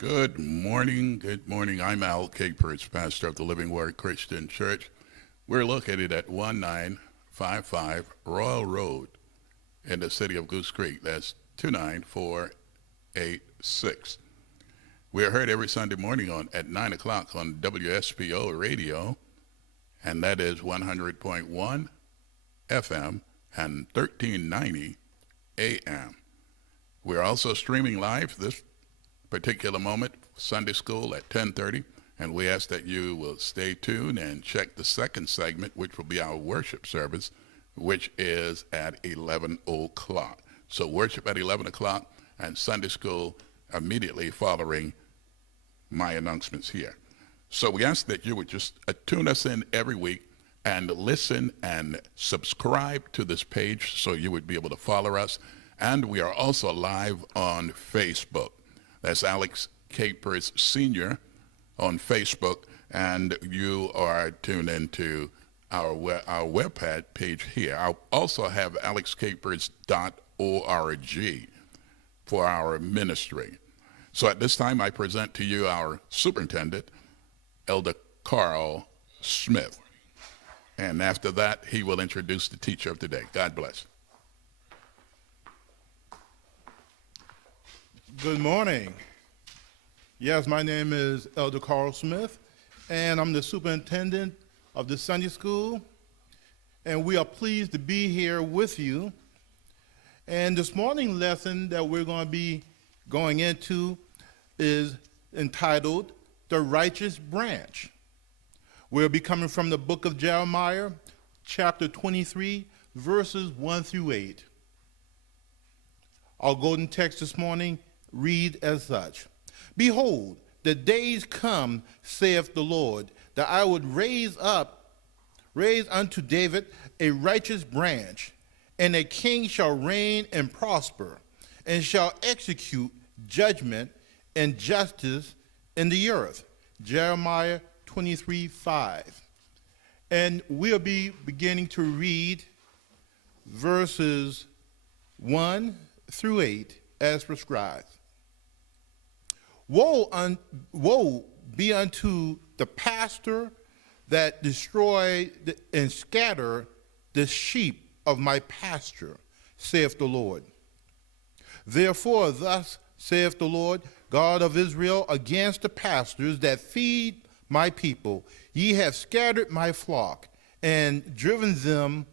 Good morning. Good morning. I'm Al Capers, pastor of the Living Word Christian Church. We're located at 1955 Royal Road in the city of Goose Creek. That's 29486. We're heard every Sunday morning at 9 o'clock on WSPO radio, and that is 100.1 FM and 1390 AM. We're also streaming live this particular moment, Sunday school at 10:30, and we ask that you will stay tuned and check the second segment, which will be our worship service, which is at 11 o'clock. So worship at 11 o'clock and Sunday school immediately following my announcements here. So we ask that you would just tune us in every week and listen and subscribe to this page so you would be able to follow us. And we are also live on Facebook. That's Alex Capers Sr. on Facebook, and you are tuned into our web page here. I also have alexcapers.org for our ministry. So at this time, I present to you our superintendent, Elder Carl Smith. And after that, he will introduce the teacher of today. God bless. Good morning. Yes, my name is Elder Carl Smith, and I'm the superintendent of the Sunday school, and we are pleased to be here with you. And this morning's lesson that we're going to be going into is entitled, The Righteous Branch. We'll be coming from the book of Jeremiah, chapter 23, verses 1 through 8. Our golden text this morning read as such. Behold, the days come, saith the Lord, that I would raise unto David a righteous branch, and a king shall reign and prosper, and shall execute judgment and justice in the earth. Jeremiah 23:5. And we'll be beginning to read verses 1 through 8 as prescribed. Woe be unto the pastor that destroy and scatter the sheep of my pasture, saith the Lord. Therefore, thus saith the Lord, God of Israel, against the pastors that feed my people, ye have scattered my flock and driven them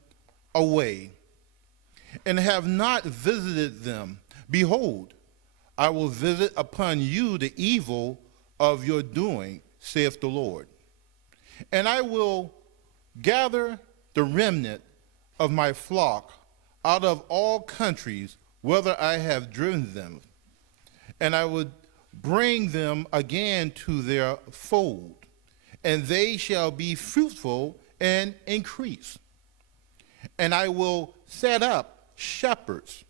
away, and have not visited them. Behold, I will visit upon you the evil of your doing, saith the Lord. And I will gather the remnant of my flock out of all countries, whither I have driven them, and I would bring them again to their fold, and they shall be fruitful and increase. And I will set up shepherds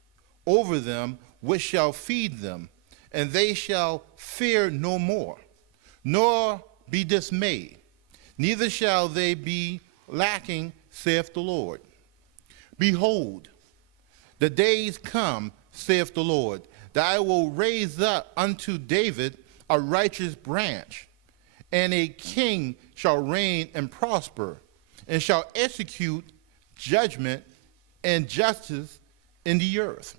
over them, which shall feed them, and they shall fear no more, nor be dismayed, neither shall they be lacking, saith the Lord. Behold, the days come, saith the Lord, that I will raise up unto David a righteous branch, and a king shall reign and prosper, and shall execute judgment and justice in the earth.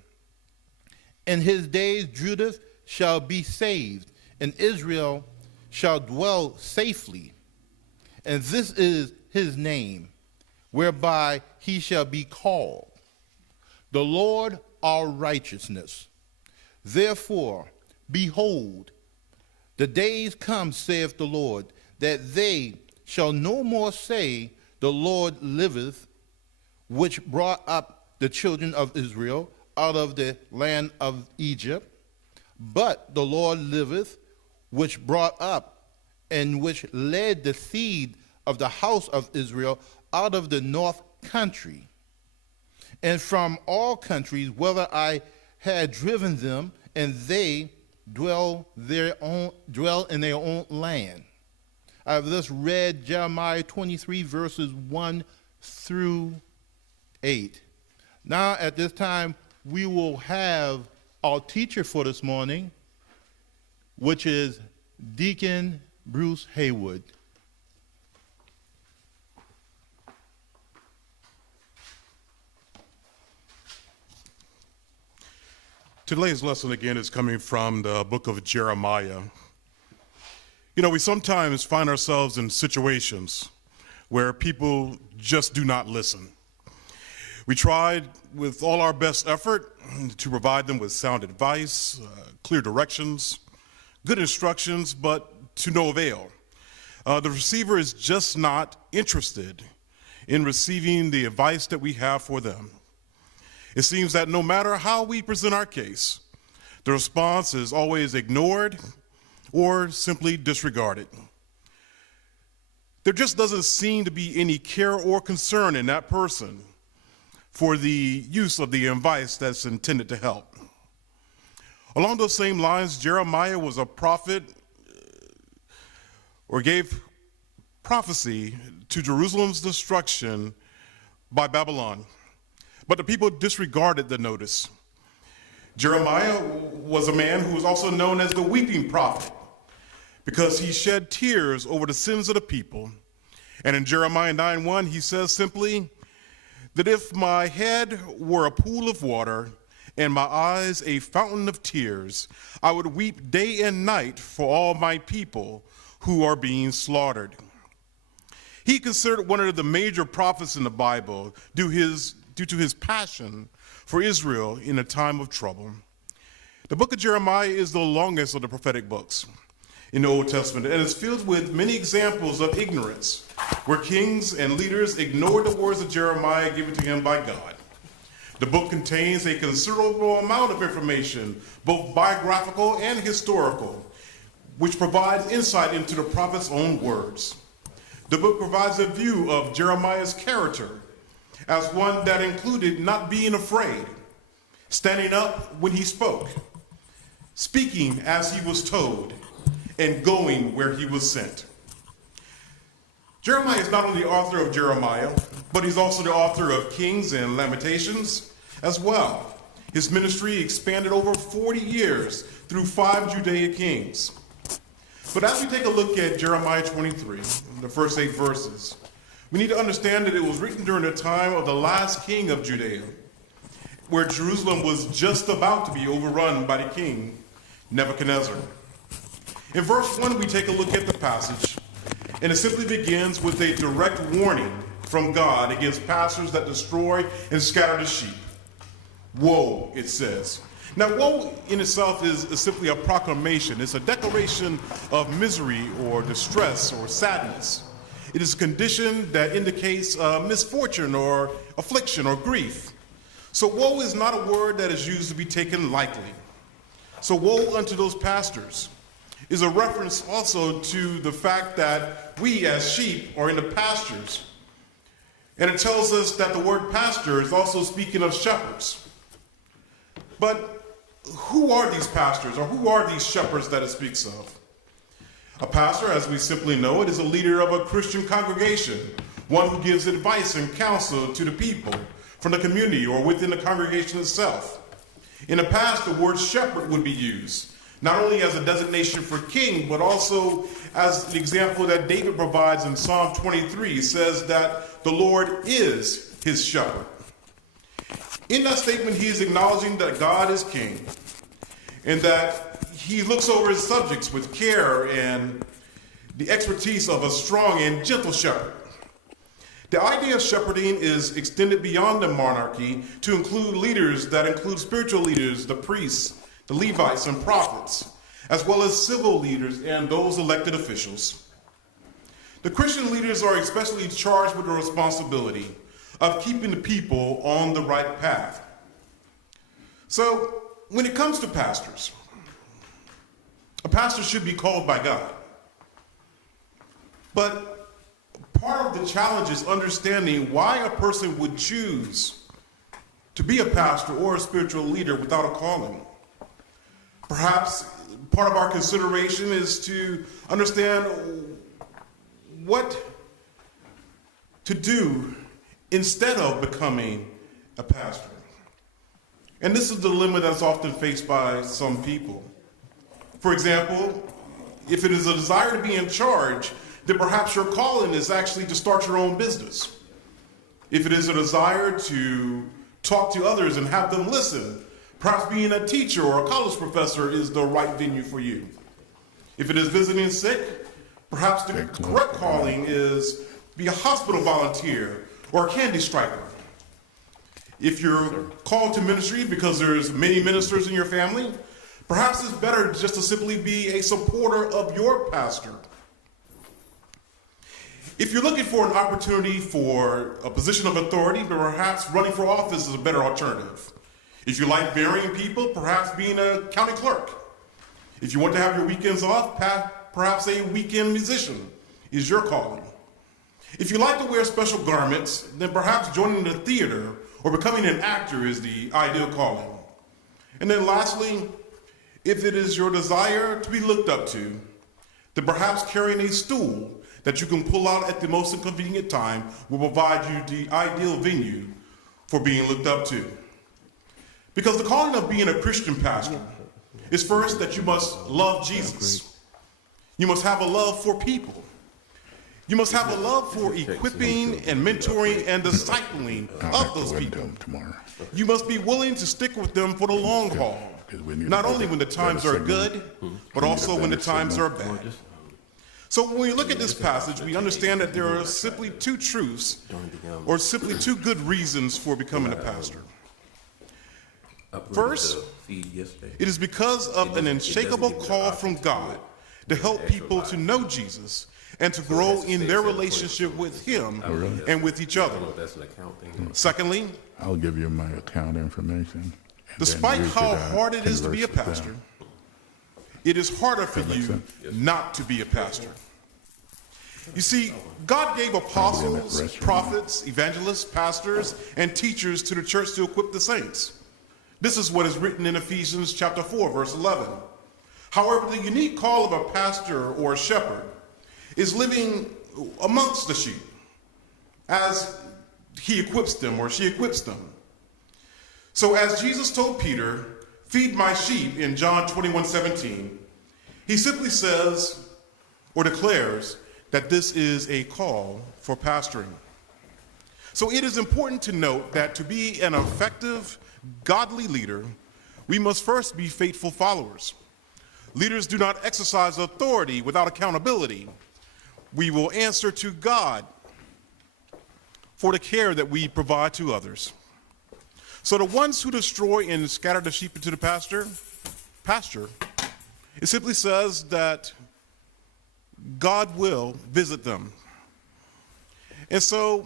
In his days Judah shall be saved, and Israel shall dwell safely. And this is his name, whereby he shall be called, the Lord our righteousness. Therefore, behold, the days come, saith the Lord, that they shall no more say, the Lord liveth, which brought up the children of Israel out of the land of Egypt, but the Lord liveth, which brought up and which led the seed of the house of Israel out of the north country, and from all countries whither I had driven them, and they dwell in their own land. I have thus read Jeremiah 23 verses 1 through 8. Now at this time we will have our teacher for this morning, which is Deacon Bruce Haywood. Today's lesson again is coming from the book of Jeremiah. You know, we sometimes find ourselves in situations where people just do not listen. We tried with all our best effort to provide them with sound advice, clear directions, good instructions, but to no avail. The receiver is just not interested in receiving the advice that we have for them. It seems that no matter how we present our case, the response is always ignored or simply disregarded. There just doesn't seem to be any care or concern in that person for the use of the advice that's intended to help. Along those same lines, Jeremiah was a prophet or gave prophecy to Jerusalem's destruction by Babylon. But the people disregarded the notice. Jeremiah was a man who was also known as the weeping prophet because he shed tears over the sins of the people. And in Jeremiah 9:1, he says simply that if my head were a pool of water and my eyes a fountain of tears, I would weep day and night for all my people who are being slaughtered. He considered one of the major prophets in the Bible due to his passion for Israel in a time of trouble. The book of Jeremiah is the longest of the prophetic books in the Old Testament, and is filled with many examples of ignorance, where kings and leaders ignored the words of Jeremiah given to him by God. The book contains a considerable amount of information, both biographical and historical, which provides insight into the prophet's own words. The book provides a view of Jeremiah's character as one that included not being afraid, standing up when he spoke, speaking as he was told, and going where he was sent. Jeremiah is not only the author of Jeremiah, but he's also the author of Kings and Lamentations as well. His ministry expanded over 40 years through 5 Judaic kings. But as we take a look at Jeremiah 23, the first 8 verses, we need to understand that it was written during the time of the last king of Judea, where Jerusalem was just about to be overrun by the king Nebuchadnezzar. In verse 1, we take a look at the passage, and it simply begins with a direct warning from God against pastors that destroy and scatter the sheep. Woe, it says. Now, woe in itself is simply a proclamation. It's a declaration of misery or distress or sadness. It is a condition that indicates misfortune or affliction or grief. So woe is not a word that is used to be taken lightly. So woe unto those pastors is a reference also to the fact that we as sheep are in the pastures. And it tells us that the word pastor is also speaking of shepherds. But who are these pastors, or who are these shepherds that it speaks of? A pastor, as we simply know it, is a leader of a Christian congregation, one who gives advice and counsel to the people from the community or within the congregation itself. In the past, the word shepherd would be used, not only as a designation for king, but also as the example that David provides in Psalm 23. He says that the Lord is his shepherd. In that statement, he is acknowledging that God is king and that he looks over his subjects with care and the expertise of a strong and gentle shepherd. The idea of shepherding is extended beyond the monarchy to include leaders that include spiritual leaders, the priests, the Levites, and prophets, as well as civil leaders and those elected officials. The Christian leaders are especially charged with the responsibility of keeping the people on the right path. So, when it comes to pastors, a pastor should be called by God. But part of the challenge is understanding why a person would choose to be a pastor or a spiritual leader without a calling. Perhaps part of our consideration is to understand what to do instead of becoming a pastor. And this is the dilemma that's often faced by some people. For example, if it is a desire to be in charge, then perhaps your calling is actually to start your own business. If it is a desire to talk to others and have them listen, perhaps being a teacher or a college professor is the right venue for you. If it is visiting sick, perhaps the correct calling is be a hospital volunteer or a candy striper. If you're called to ministry because there's many ministers in your family, perhaps it's better just to simply be a supporter of your pastor. If you're looking for an opportunity for a position of authority, but perhaps running for office is a better alternative. If you like burying people, perhaps being a county clerk. If you want to have your weekends off, perhaps a weekend musician is your calling. If you like to wear special garments, then perhaps joining the theater or becoming an actor is the ideal calling. And then lastly, if it is your desire to be looked up to, then perhaps carrying a stool that you can pull out at the most inconvenient time will provide you the ideal venue for being looked up to. Because the calling of being a Christian pastor is first that you must love Jesus. You must have a love for people. You must have a love for equipping and mentoring and discipling of those people. You must be willing to stick with them for the long haul, not only when the times are good, but also when the times are bad. So when we look at this passage, we understand that there are simply two truths, or simply two good reasons for becoming a pastor. First, it is because of an unshakable call from God to help people to know Jesus and to grow in their relationship with Him and with each other. Secondly, I'll give you my account information. Despite how hard it is to be a pastor, it is harder for you not to be a pastor. You see, God gave apostles, prophets, evangelists, pastors, and teachers to the church to equip the saints. This is what is written in Ephesians chapter 4, verse 11. However, the unique call of a pastor or a shepherd is living amongst the sheep as he equips them or she equips them. So as Jesus told Peter, "Feed my sheep," in John 21:17, he simply says or declares that this is a call for pastoring. So it is important to note that to be an effective, godly leader, we must first be faithful followers. Leaders do not exercise authority without accountability. We will answer to God for the care that we provide to others. So the ones who destroy and scatter the sheep into the pasture, it simply says that God will visit them. And so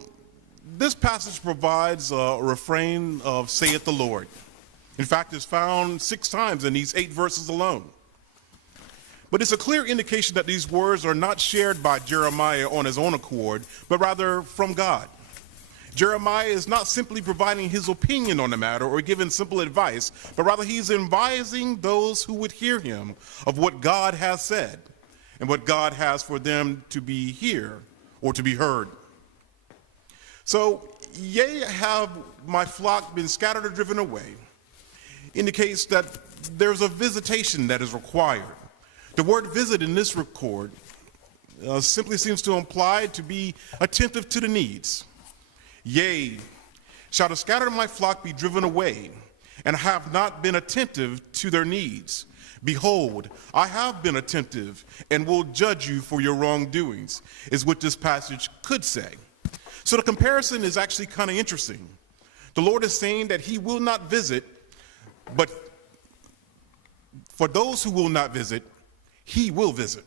this passage provides a refrain of "saith the Lord." In fact, it's found 6 times in these 8 verses alone. But it's a clear indication that these words are not shared by Jeremiah on his own accord, but rather from God. Jeremiah is not simply providing his opinion on the matter or giving simple advice, but rather he's advising those who would hear him of what God has said and what God has for them to be here or to be heard. So, "Yea, have my flock been scattered or driven away," indicates that there's a visitation that is required. The word "visit" in this record simply seems to imply to be attentive to the needs. "Yea, shall the scattered of my flock be driven away, and have not been attentive to their needs? Behold, I have been attentive, and will judge you for your wrongdoings," is what this passage could say. So the comparison is actually kind of interesting. The Lord is saying that He will not visit, but for those who will not visit, He will visit.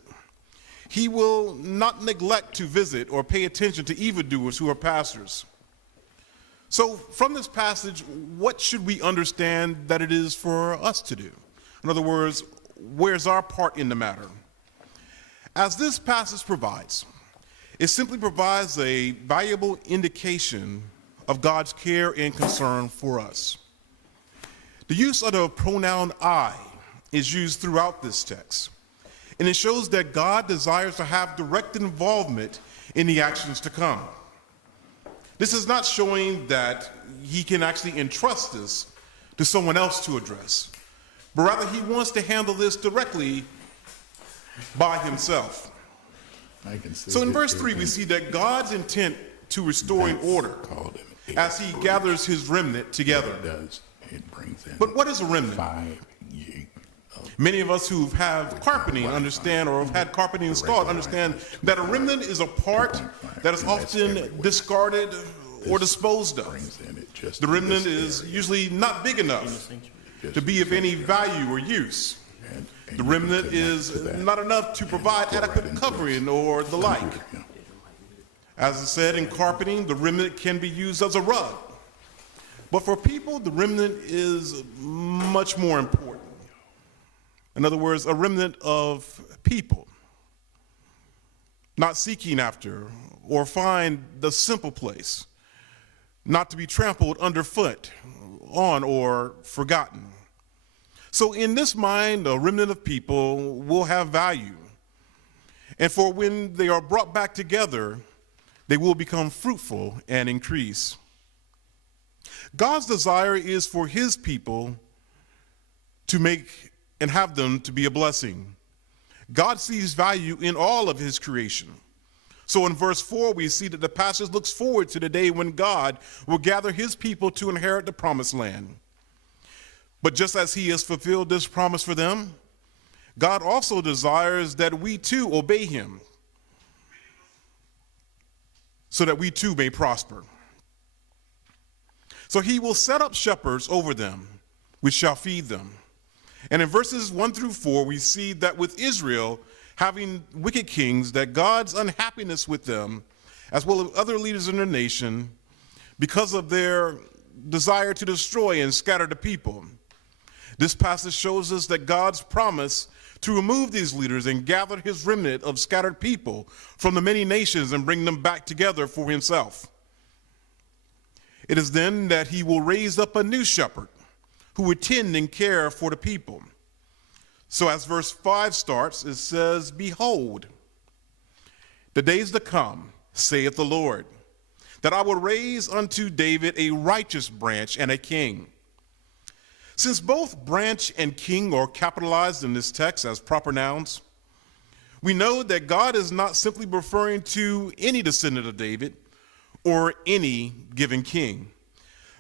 He will not neglect to visit or pay attention to evildoers who are pastors. So from this passage, what should we understand that it is for us to do? In other words, where's our part in the matter? As this passage provides, it simply provides a valuable indication of God's care and concern for us. The use of the pronoun "I" is used throughout this text, and it shows that God desires to have direct involvement in the actions to come. This is not showing that He can actually entrust this to someone else to address, but rather He wants to handle this directly by himself. I can see So in it. verse 3, we see that God's intent to restoring order Called an as he gathers his remnant together. It brings in But what is a remnant? 5 years. Many of us who have carpeting understand, or have had carpeting installed, understand that a remnant is a part that is often discarded or disposed of. The remnant is usually not big enough to be of any value or use. The remnant is not enough to provide adequate covering or the like. As I said, in carpeting, the remnant can be used as a rug. But for people, the remnant is much more important. In other words, a remnant of people, not seeking after or find the simple place, not to be trampled underfoot on or forgotten. So in this mind, a remnant of people will have value. And for when they are brought back together, they will become fruitful and increase. God's desire is for his people to make and have them to be a blessing. God sees value in all of his creation. So in verse 4, we see that the passage looks forward to the day when God will gather his people to inherit the promised land. But just as he has fulfilled this promise for them, God also desires that we too obey him, so that we too may prosper. So he will set up shepherds over them, which shall feed them. And in verses 1 through 4, we see that with Israel having wicked kings, that God's unhappiness with them, as well as other leaders in their nation, because of their desire to destroy and scatter the people. This passage shows us that God's promise to remove these leaders and gather his remnant of scattered people from the many nations and bring them back together for himself. It is then that he will raise up a new shepherd who would tend and care for the people. So as verse 5 starts, it says, "Behold, the days to come, saith the Lord, that I will raise unto David a righteous branch and a king." Since both branch and king are capitalized in this text as proper nouns, we know that God is not simply referring to any descendant of David or any given king,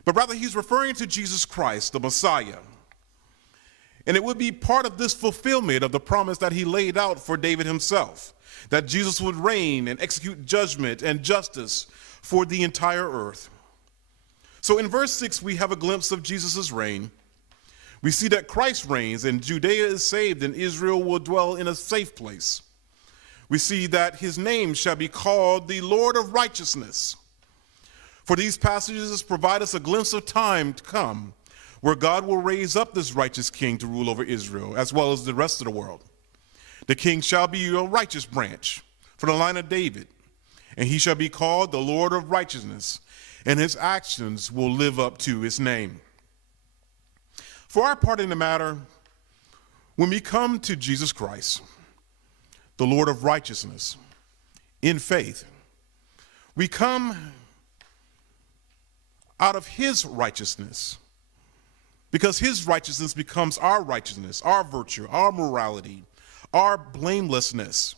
but rather he's referring to Jesus Christ, the Messiah. And it would be part of this fulfillment of the promise that he laid out for David himself, that Jesus would reign and execute judgment and justice for the entire earth. So in verse 6, we have a glimpse of Jesus' reign. We see that Christ reigns and Judea is saved and Israel will dwell in a safe place. We see that his name shall be called the Lord of Righteousness. For these passages provide us a glimpse of time to come where God will raise up this righteous king to rule over Israel as well as the rest of the world. The king shall be a righteous branch from the line of David, and he shall be called the Lord of Righteousness, and his actions will live up to his name. For our part in the matter, when we come to Jesus Christ, the Lord of Righteousness, in faith, we come out of his righteousness, because his righteousness becomes our righteousness, our virtue, our morality, our blamelessness.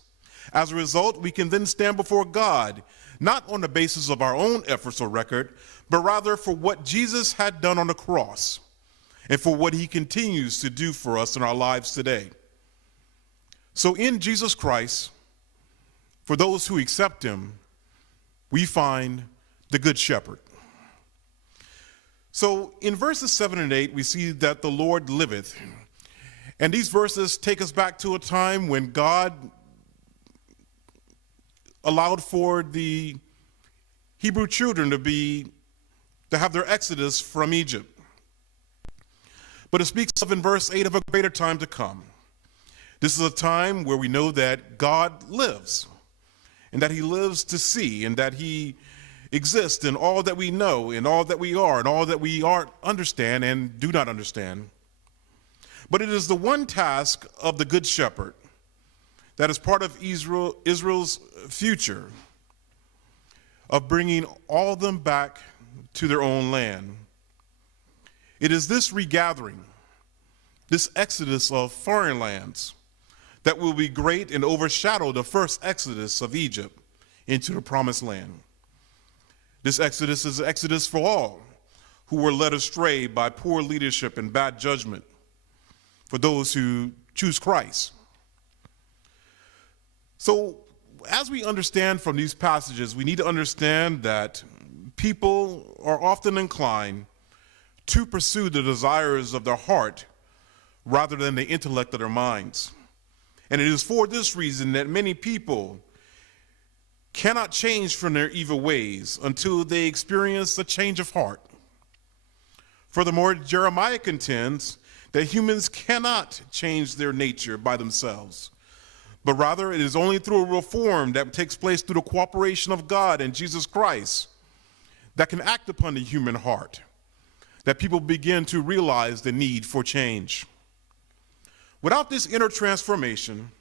As a result, we can then stand before God, not on the basis of our own efforts or record, but rather for what Jesus had done on the cross and for what he continues to do for us in our lives today. So in Jesus Christ, for those who accept him, we find the Good Shepherd. So in verses 7 and 8, we see that the Lord liveth. And these verses take us back to a time when God allowed for the Hebrew children to have their exodus from Egypt. But it speaks of in verse 8 of a greater time to come. This is a time where we know that God lives, and that he lives to see, and that he exists in all that we know, in all that we are, and all that we understand and do not understand. But it is the one task of the Good Shepherd that is part of Israel's future of bringing all of them back to their own land. It is this regathering, this exodus of foreign lands, that will be great and overshadow the first exodus of Egypt into the promised land. This exodus is an exodus for all who were led astray by poor leadership and bad judgment, for those who choose Christ. So, as we understand from these passages, we need to understand that people are often inclined to pursue the desires of their heart rather than the intellect of their minds. And it is for this reason that many people cannot change from their evil ways until they experience a change of heart. Furthermore, Jeremiah contends that humans cannot change their nature by themselves, but rather it is only through a reform that takes place through the cooperation of God and Jesus Christ that can act upon the human heart, that people begin to realize the need for change. Without this inner transformation,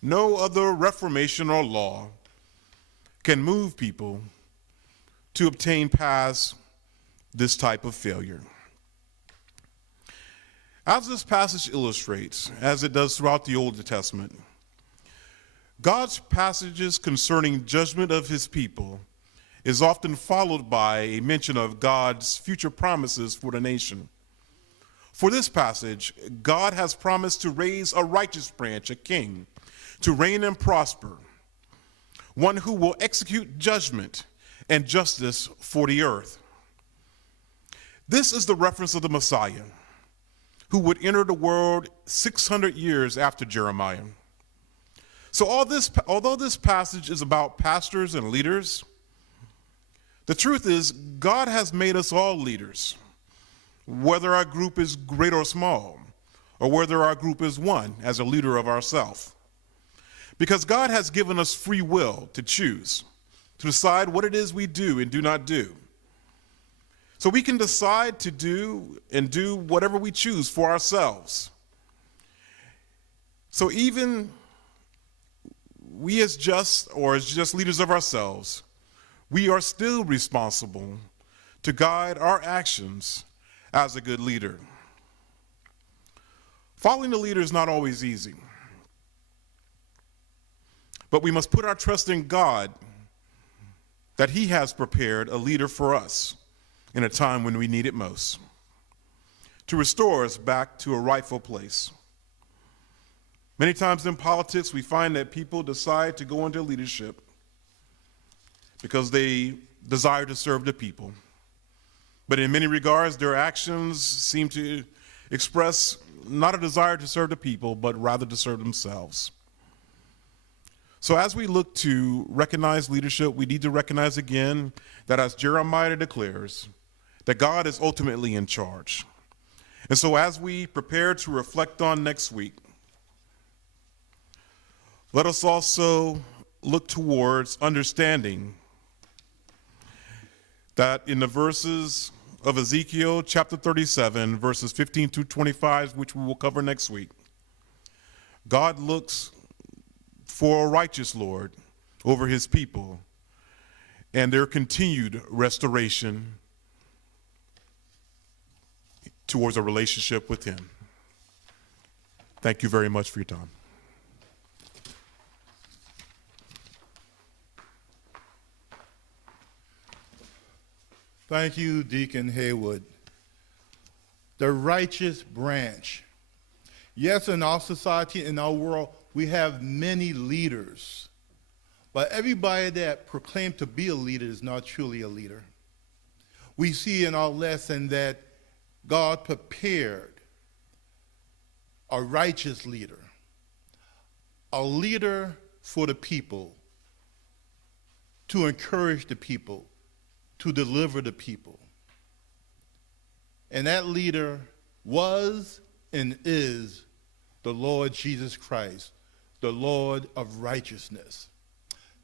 no other reformation or law can move people to obtain past this type of failure. As this passage illustrates, as it does throughout the Old Testament, God's passages concerning judgment of his people is often followed by a mention of God's future promises for the nation. For this passage, God has promised to raise a righteous branch, a king, to reign and prosper, one who will execute judgment and justice for the earth. This is the reference of the Messiah, who would enter the world 600 years after Jeremiah. So although this passage is about pastors and leaders, the truth is God has made us all leaders, whether our group is great or small, or whether our group is one as a leader of ourselves. Because God has given us free will to choose, to decide what it is we do and do not do. So we can decide to do and do whatever we choose for ourselves. So even we as just leaders of ourselves, we are still responsible to guide our actions as a good leader. Following the leader is not always easy, but we must put our trust in God that he has prepared a leader for us in a time when we need it most, to restore us back to a rightful place. Many times in politics, we find that people decide to go into leadership because they desire to serve the people. But in many regards, their actions seem to express not a desire to serve the people, but rather to serve themselves. So as we look to recognize leadership, we need to recognize again that, as Jeremiah declares, that God is ultimately in charge. And so as we prepare to reflect on next week, let us also look towards understanding that in the verses of Ezekiel chapter 37, verses 15 through 25, which we will cover next week, God looks for a righteous Lord over his people and their continued restoration towards a relationship with him. Thank you very much for your time. Thank you, Deacon Haywood. The righteous branch. Yes, in our society, in our world, we have many leaders, but everybody that proclaims to be a leader is not truly a leader. We see in our lesson that God prepared a righteous leader, a leader for the people, to encourage the people, to deliver the people. And that leader was and is the Lord Jesus Christ, the Lord of righteousness.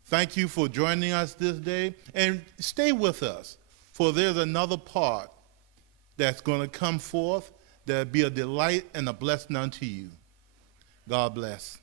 Thank you for joining us this day, and stay with us, for there's another part that's going to come forth that'll be a delight and a blessing unto you. God bless.